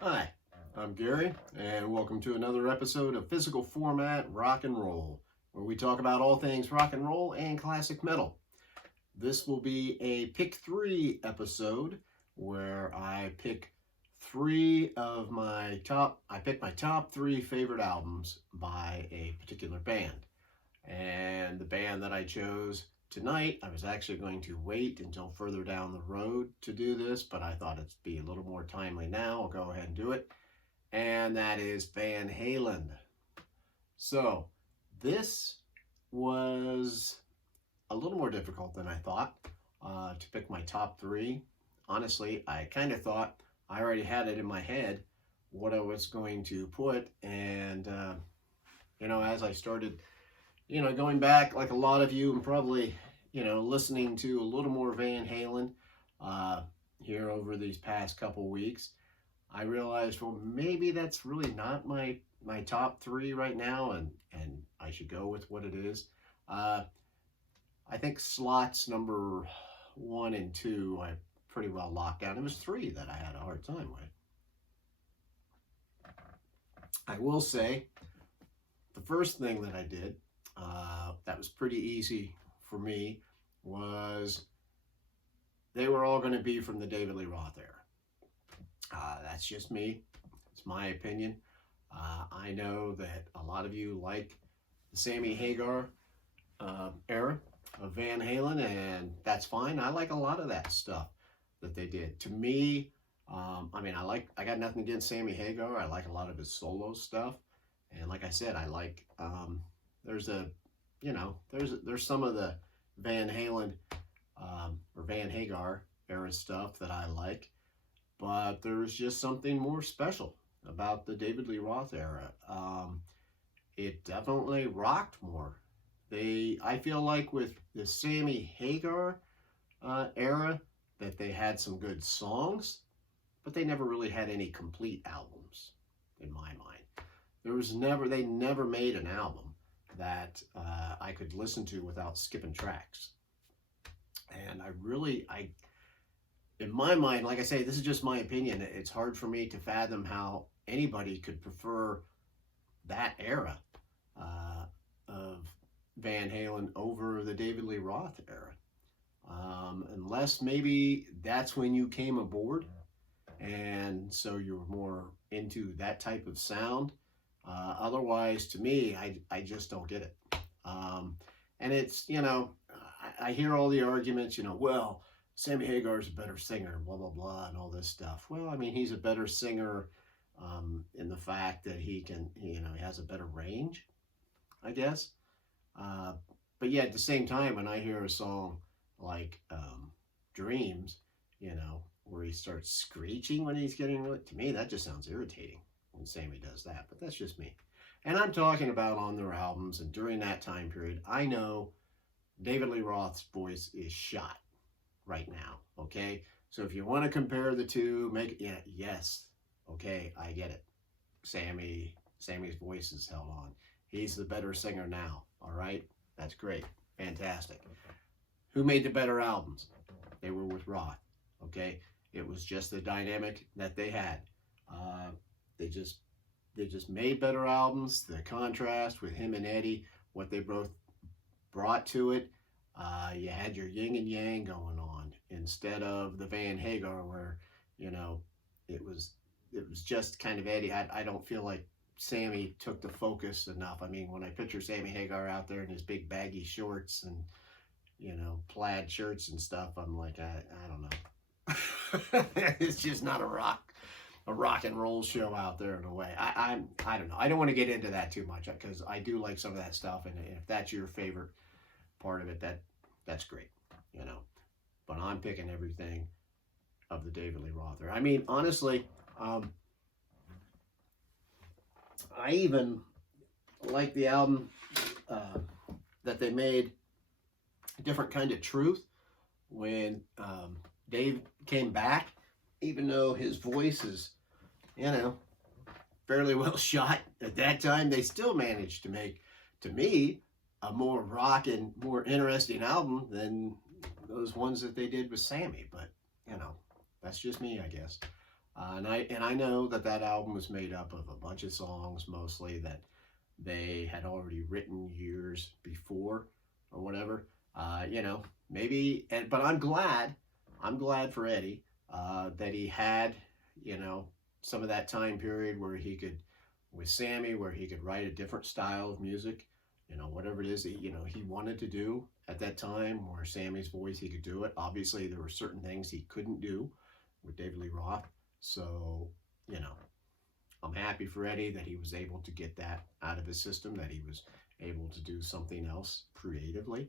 Hi, I'm Gary, and welcome to another episode of Physical Format Rock and Roll, where we talk about all things rock and roll and classic metal. This will be a pick three episode where I pick my top three favorite albums by a particular band. And the band that I chose tonight, I was actually going to wait until further down the road to do this, but I thought it'd be a little more timely now. I'll go ahead and do it. And that is Van Halen. So, this was a little more difficult than I thought to pick my top three. Honestly, I kind of thought I already had it in my head what I was going to put, and as I started going back like a lot of you and probably, listening to a little more Van Halen uh, here over these past couple weeks, I realized, well, maybe that's really not my top three right now, and I should go with what it is. Uh, I think slots number one and two I pretty well locked down. It was three that I had a hard time with. I will say the first thing that I did that was pretty easy for me was they were all going to be from the David Lee Roth era. That's just me. It's my opinion. I know that a lot of you like the Sammy Hagar era of Van Halen, and that's fine. I like a lot of that stuff that they did. To me, I got nothing against Sammy Hagar. I like a lot of his solo stuff, and like I said, I like there's a there's some of the Van Halen or Van Hagar era stuff that I like, but there's just something more special about the David Lee Roth era. It definitely rocked more. I feel like with the Sammy Hagar era, that they had some good songs, but they never really had any complete albums, in my mind. They never made an album that I could listen to without skipping tracks. And in my mind, like I say, this is just my opinion. It's hard for me to fathom how anybody could prefer that era of Van Halen over the David Lee Roth era. Unless maybe that's when you came aboard and so you were more into that type of sound. Otherwise, to me, I just don't get it. And it's, I hear all the arguments, well, Sammy Hagar's a better singer, blah, blah, blah, and all this stuff. Well, I mean, he's a better singer in the fact that he has a better range, I guess. Uh, but yeah, at the same time, when I hear a song like Dreams, where he starts screeching when he's getting to me, that just sounds irritating when Sammy does that. But that's just me. And I'm talking about on their albums and during that time period. I know David Lee Roth's voice is shot right now. Okay, so if you want to compare the two, yes, okay, I get it. Sammy's voice is held on. He's the better singer now. All right, that's great, fantastic. Who made the better albums? They were with Roth. Okay, it was just the dynamic that they had. Uh, they just made better albums. The contrast with him and Eddie, what they both brought to it. You had your yin and yang going on instead of the Van Hagar, where it was just kind of Eddie. I don't feel like Sammy took the focus enough. I mean, when I picture Sammy Hagar out there in his big baggy shorts and plaid shirts and stuff, I'm like, I don't know. It's just not a rock and roll show out there in a way. I don't know. I don't want to get into that too much because I do like some of that stuff, and if that's your favorite part of it, that's great, But I'm picking everything of the David Lee Roth. I mean, honestly, I even like the album that they made, Different Kind of Truth, when Dave came back, even though his voice is, fairly well shot at that time, they still managed to make, to me, a more rock and more interesting album than those ones that they did with Sammy. But, that's just me, I guess. And I know that that album was made up of a bunch of songs mostly that they had already written years before or whatever. You know, maybe, but I'm glad for Eddie that he had, you know, some of that time period where he could, with Sammy, where he could write a different style of music, you know, whatever it is that, you know, he wanted to do at that time, where Sammy's voice, he could do it. Obviously, there were certain things he couldn't do with David Lee Roth. So, you know, I'm happy for Eddie that he was able to get that out of his system, that he was able to do something else creatively.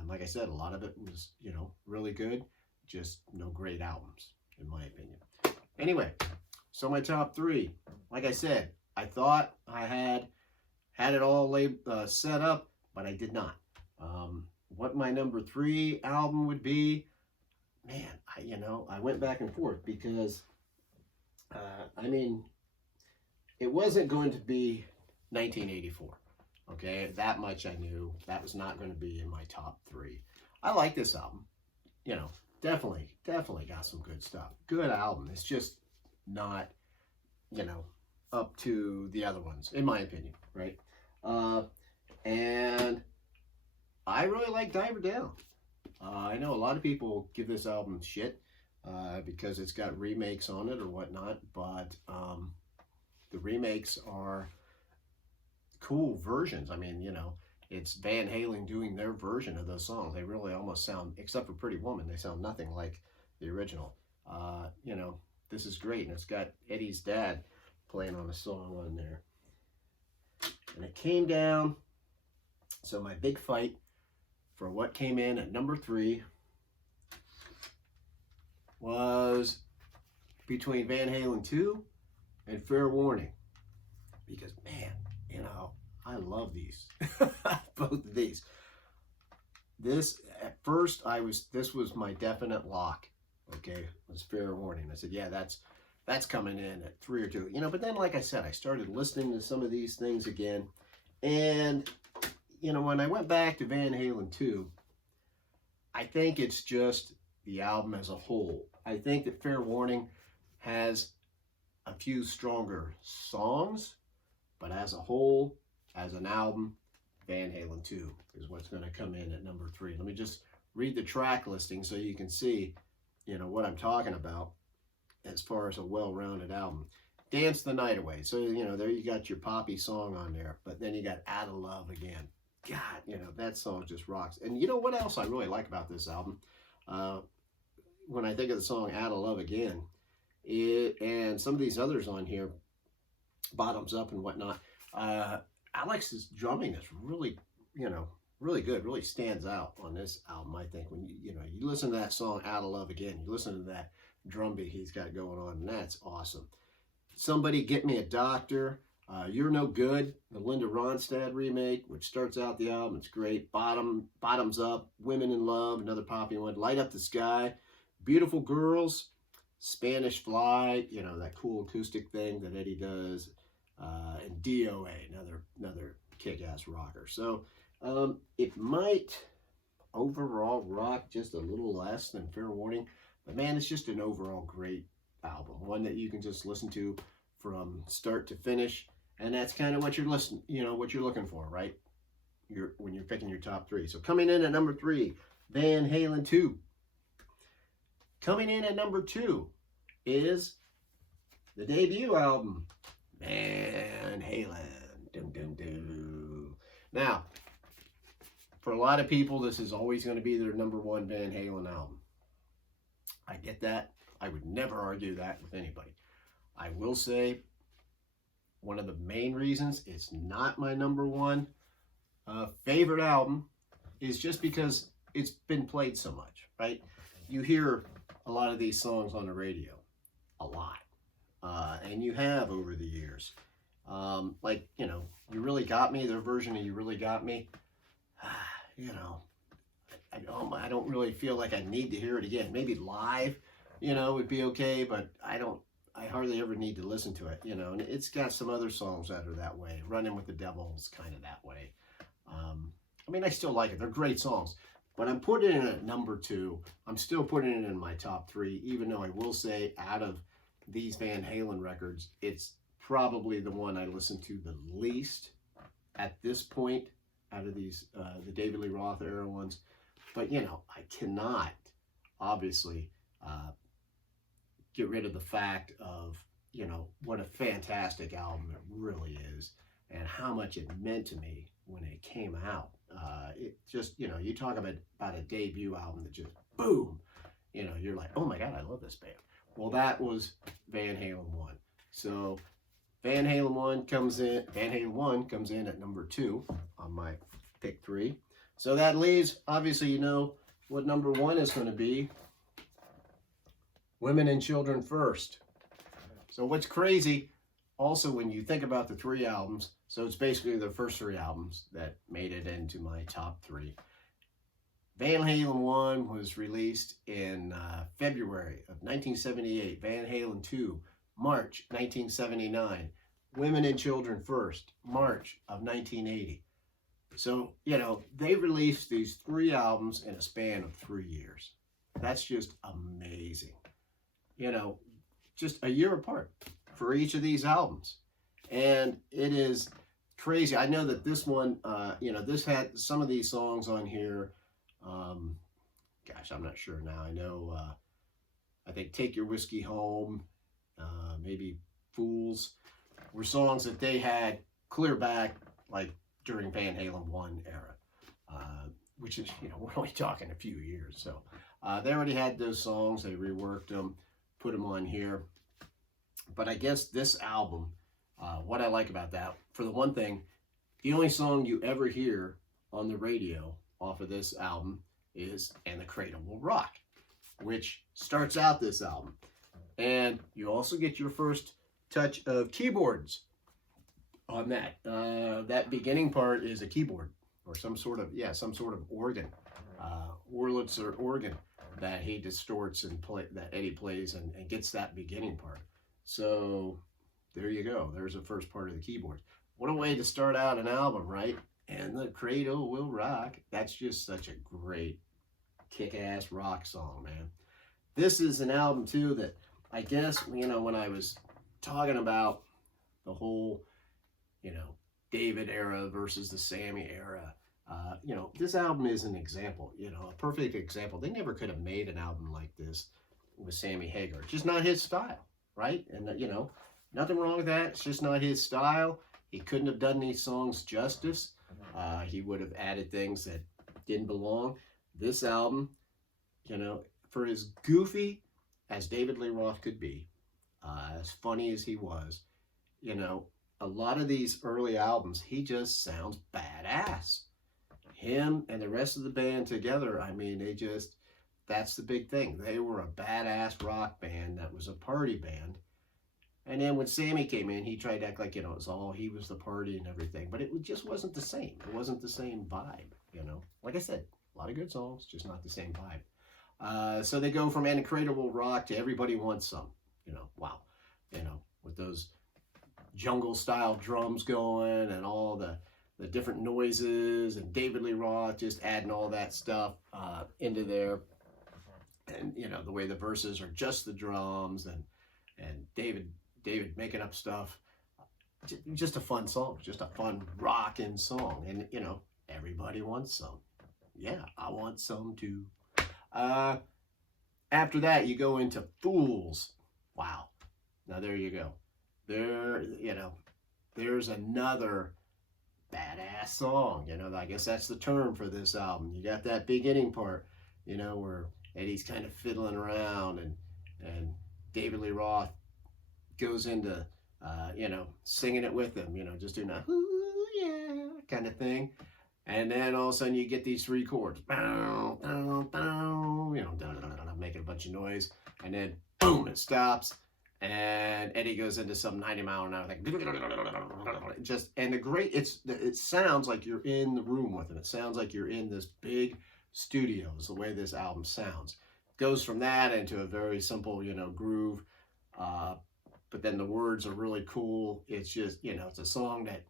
And like I said, a lot of it was, you know, really good, just no great albums, in my opinion. Anyway, so my top three, like I said, I thought I had it all set up, but I did not. What my number three album would be, man, I went back and forth because, I mean, it wasn't going to be 1984. Okay, that much I knew. That was not going to be in my top three. I like this album. You know, definitely got some good stuff. Good album. It's just not, you know, up to the other ones, in my opinion, right? And I really like Diver Down. I know a lot of people give this album shit because it's got remakes on it or whatnot, but the remakes are cool versions. I mean, you know, it's Van Halen doing their version of those songs. They really almost sound, except for Pretty Woman, they sound nothing like the original. You know, this is great, and it's got Eddie's dad playing on a song on there. And it came down, so my big fight for what came in at number three was between Van Halen 2 and Fair Warning. Because, man, you know, I love these. Both of these. This, at first, this was my definite lock. Okay, was Fair Warning. I said, yeah, that's coming in at 3 or 2. You know, but then, like I said, I started listening to some of these things again. And, you know, when I went back to Van Halen 2, I think it's just the album as a whole. I think that Fair Warning has a few stronger songs, but as a whole, as an album, Van Halen 2 is what's going to come in at number 3. Let me just read the track listing so you can see, you know, what I'm talking about as far as a well-rounded album. Dance the Night Away. So, you know, there you got your poppy song on there, but then you got Out of Love Again. God, you know, that song just rocks. And you know what else I really like about this album? When I think of the song Out of Love Again, and some of these others on here, Bottoms Up and whatnot, Alex's drumming is really, you know, really good, really stands out on this album, I think. When you know, you listen to that song Out of Love Again, you listen to that drum beat he's got going on, and that's awesome. Somebody Get Me a Doctor, You're No Good, the Linda Ronstadt remake, which starts out the album. It's great. Bottoms Up, Women in Love, another poppy one. Light Up the Sky, Beautiful Girls, Spanish Fly, you know, that cool acoustic thing that Eddie does, and DOA, another kick-ass rocker. So it might overall rock just a little less than Fair Warning, but man, it's just an overall great album, one that you can just listen to from start to finish, and that's kind of what you're what you're looking for, right? When you're picking your top 3. So coming in at number 3, Van Halen 2. Coming in at number 2 is the debut album, Van Halen. Dum, dum, dum. Now, for a lot of people, this is always going to be their number 1 Van Halen album. I get that. I would never argue that with anybody. I will say one of the main reasons it's not my number 1 favorite album is just because it's been played so much, right? You hear a lot of these songs on the radio, a lot. And you have over the years. Like, you know, You Really Got Me, their version of You Really Got Me, you know, I don't really feel like I need to hear it again. Maybe live, you know, would be okay, but I hardly ever need to listen to it, you know. And it's got some other songs that are that way. Running with the Devil's kind of that way. I mean, I still like it. They're great songs. But I'm putting it at number 2. I'm still putting it in my top 3, even though I will say out of these Van Halen records, it's probably the one I listen to the least at this point out of these, the David Lee Roth era ones. But, you know, I cannot, obviously, get rid of the fact of, you know, what a fantastic album it really is and how much it meant to me when it came out. It just, you know, you talk about a debut album that just, boom, you know, you're like, oh my God, I love this band. Well, that was Van Halen 1. So Van Halen 1 comes in at number 2 on my pick 3. So that leaves, obviously, you know what number 1 is going to be. Women and Children First. So what's crazy, also when you think about the 3 albums, so it's basically the first 3 albums that made it into my top 3. Van Halen 1 was released in February of 1978. Van Halen 2, March 1979. Women and Children First, March of 1980. So, you know, they released these 3 albums in a span of 3 years. That's just amazing. You know, just a year apart for each of these albums. And it is crazy. I know that this one, you know, this had some of these songs on here. Gosh, I'm not sure now. I know, I think Take Your Whiskey Home, maybe Fools, were songs that they had clear back, like during Van Halen 1 era, which is, you know, we're only talking a few years. So they already had those songs. They reworked them, put them on here. But I guess this album, what I like about that, for the one thing, the only song you ever hear on the radio off of this album is And the Cradle Will Rock, which starts out this album. And you also get your first touch of keyboards on that. That beginning part is a keyboard or some sort of organ, Wurlitzer organ that he distorts and that Eddie plays and gets that beginning part. So there you go. There's the first part of the keyboard. What a way to start out an album, right? And the Cradle Will Rock. That's just such a great kick-ass rock song, man. This is an album, too, that I guess, you know, when I was talking about the whole, you know, David era versus the Sammy era, you know, this album is an example, you know, a perfect example. They never could have made an album like this with Sammy Hagar. Just not his style, right? And, you know, nothing wrong with that. It's just not his style. He couldn't have done these songs justice. He would have added things that didn't belong. This album, you know, for as goofy as David Lee Roth could be, as funny as he was, you know, a lot of these early albums, he just sounds badass. Him and the rest of the band together, I mean, they just, that's the big thing. They were a badass rock band that was a party band. And then when Sammy came in, he tried to act like, you know, it was all, he was the party and everything. But it just wasn't the same. It wasn't the same vibe, you know. Like I said, a lot of good songs, just not the same vibe. So they go from And the Cradle Will Rock to Everybody Wants Some. You know, wow. You know, with those jungle-style drums going and all the different noises and David Lee Roth just adding all that stuff into there. And, you know, the way the verses are just the drums and David making up stuff. Just a fun song, just a fun rockin' song. And, you know, everybody wants some. Yeah, I want some too. After that, you go into Fools. Wow. Now, there you go. There, you know, there's another badass song. You know, I guess that's the term for this album. You got that beginning part, you know, where Eddie's kind of fiddling around and David Lee Roth goes into, you know, singing it with him, you know, just doing a, ooh, yeah, kind of thing. And then all of a sudden you get these 3 chords, bow, bow, bow, you know, making a bunch of noise. And then, boom, it stops. And Eddie goes into some 90-mile-an-hour thing. Just, and it sounds like you're in the room with him. It sounds like you're in this big studio, is the way this album sounds. Goes from that into a very simple, you know, groove. But then the words are really cool. It's just, you know, it's a song that,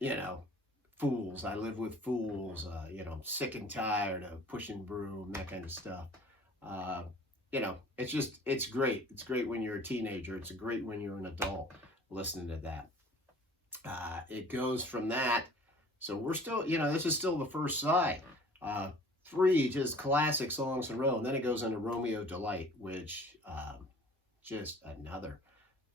you know, fools. I live with fools. You know, I'm sick and tired of pushing broom, that kind of stuff. you know, it's great. It's great when you're a teenager. It's great when you're an adult listening to that. It goes from that. So we're still, you know, this is still the first side. Three just classic songs in a row. And then it goes into Romeo Delight, which just another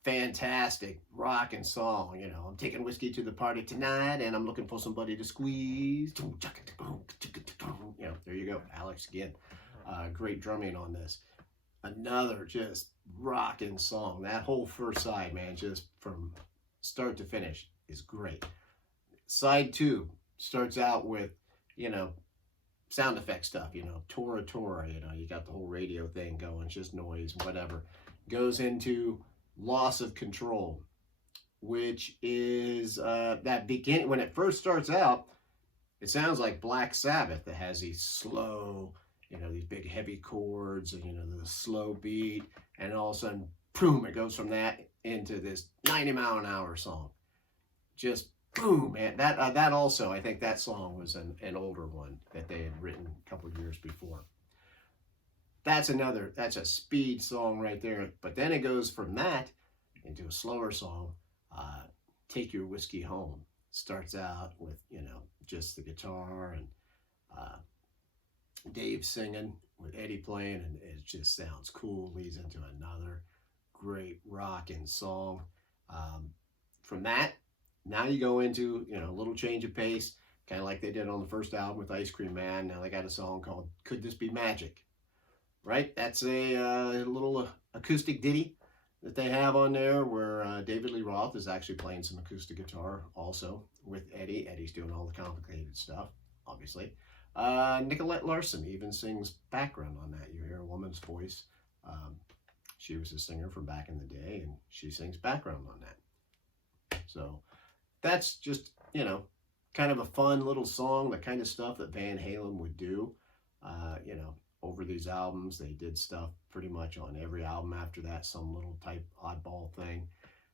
fantastic rocking song. You know, I'm taking whiskey to the party tonight and I'm looking for somebody to squeeze. You know, there you go. Alex again. Great drumming on this. Another just rocking song. That whole first side, man, just from start to finish is great. Side two starts out with, you know, sound effect stuff, you know, Tora Tora, you know, you got the whole radio thing going, it's just noise, whatever. Goes into Loss of Control, which is that beginning, when it first starts out, it sounds like Black Sabbath that has these slow, you know, these big heavy chords and, you know, the slow beat, and all of a sudden, boom, it goes from that into this 90-mile-an-hour song. Just boom, man. That also, I think that song was an older one that they had written a couple of years before. That's a speed song right there. But then it goes from that into a slower song, Take Your Whiskey Home. Starts out with, you know, just the guitar and Dave singing with Eddie playing, and it just sounds cool. Leads into another great rocking song. From that, now you go into, you know, a little change of pace, kind of like they did on the first album with Ice Cream Man. Now they got a song called Could This Be Magic? Right? That's a little acoustic ditty that they have on there where David Lee Roth is actually playing some acoustic guitar also with Eddie. Eddie's doing all the complicated stuff, obviously. Nicolette Larson even sings background on that. You hear a woman's voice. She was a singer from back in the day, and she sings background on that. So that's just, you know, kind of a fun little song, the kind of stuff that Van Halen would do. You know, over these albums, they did stuff pretty much on every album after that, some little type oddball thing.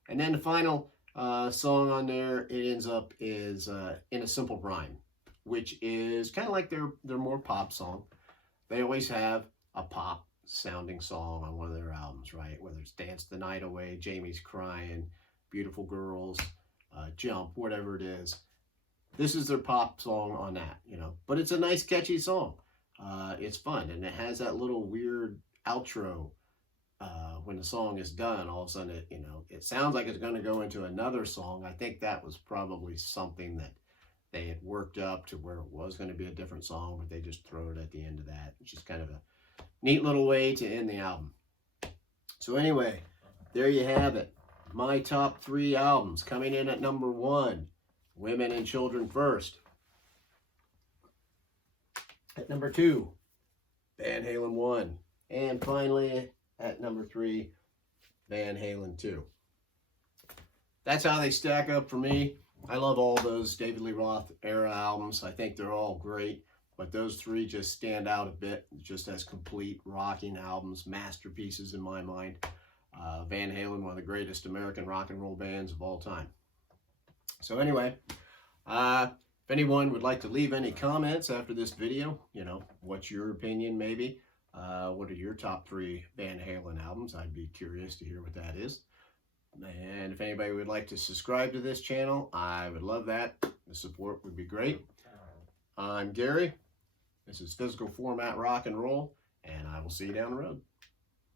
And then the final song on there, it ends up is In a Simple Rhyme, which is kind of like their more pop song. They always have a pop sounding song on one of their albums, right? Whether it's Dance the Night Away, Jamie's Crying, Beautiful Girls, Jump, whatever it is. This is their pop song on that, you know, but it's a nice catchy song. It's fun, and it has that little weird outro when the song is done. All of a sudden, it sounds like it's going to go into another song. I think that was probably something that they had worked up to where it was going to be a different song, but they just throw it at the end of that, which is kind of a neat little way to end the album. So anyway, there you have it. My top 3 albums. Coming in at number 1, Women and Children First. At number 2, Van Halen 1. And finally, at number 3, Van Halen 2. That's how they stack up for me. I love all those David Lee Roth era albums. I think they're all great, but those 3 just stand out a bit, just as complete rocking albums, masterpieces in my mind. Van Halen, one of the greatest American rock and roll bands of all time. So anyway, if anyone would like to leave any comments after this video, you know, what's your opinion maybe? What are your top 3 Van Halen albums? I'd be curious to hear what that is. And if anybody would like to subscribe to this channel, I would love that. The support would be great. I'm Gary. This is Physical Format Rock and Roll, and I will see you down the road.